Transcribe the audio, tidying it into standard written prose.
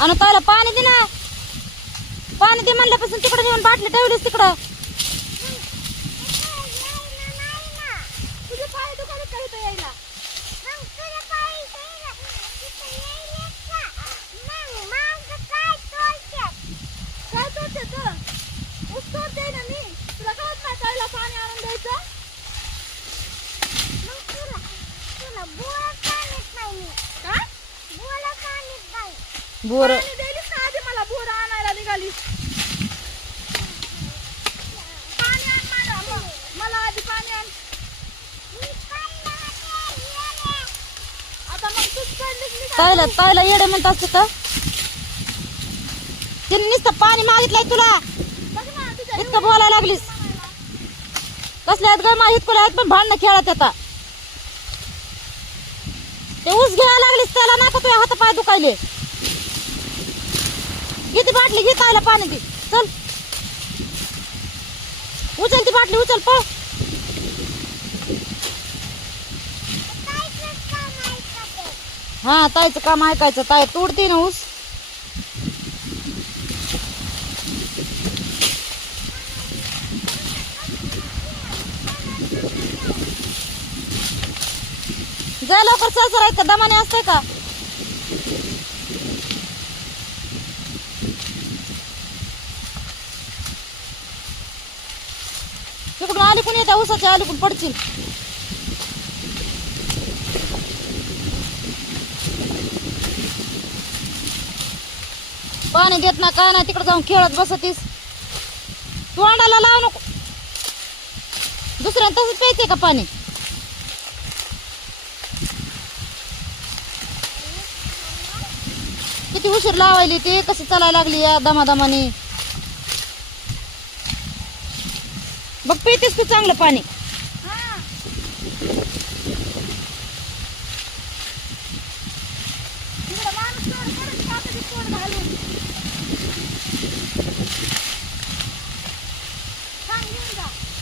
आणि ताईला पाणी दे ना. पाणी दे म्हणल्यापासून तिकडे नेऊन बाटली ठेवलीस तिकडं. तुझे पाय दुखायला काय इथं यायला? काय तोडते तर? ऊस तोडते ना मी. तुला कळत नाही ताईला पाणी आणून द्यायचं? काय? बोर पाणी द्यायलीस ना आधी मला. बोर आणायला निघालीस. पाणी आण मला आधी पाणी आण. आता मग तूच पडलीस मी काय ताईला येडे म्हणत असते का? तिने नुसतं पाणी मागितलंय तुला. बघ ना तुझ्या इतकं बोलायला लागलीस. कसले आहेत ग माहित कोण आहेत पण भांडणं खेळत आता. ते ऊस घ्यायला लागलीस त्याला नाका तुझ्या हात पाय दुखायले. किती बाटली घे ताईला पाणी दे. चल उचल ती बाटली उचल पळ. हा ताईचं काम ऐकायचं. ताई तोडते ना ऊस. जा लवकर सरसरायचं दमाने असतंय का? तिकडून आली कोणी येत्या ऊसाच्या आली कोण पडशील. पाणी देत ना काय नाही तिकडे जाऊन खेळत बसतीस. तोंडाला लावू नको. दुसऱ्या तसंच प्यायचंय का पाणी? किती उशीर लावायली ते कसं चालायला लागली या दमादमाने. बघ पितेस तू चांगलं पाणी.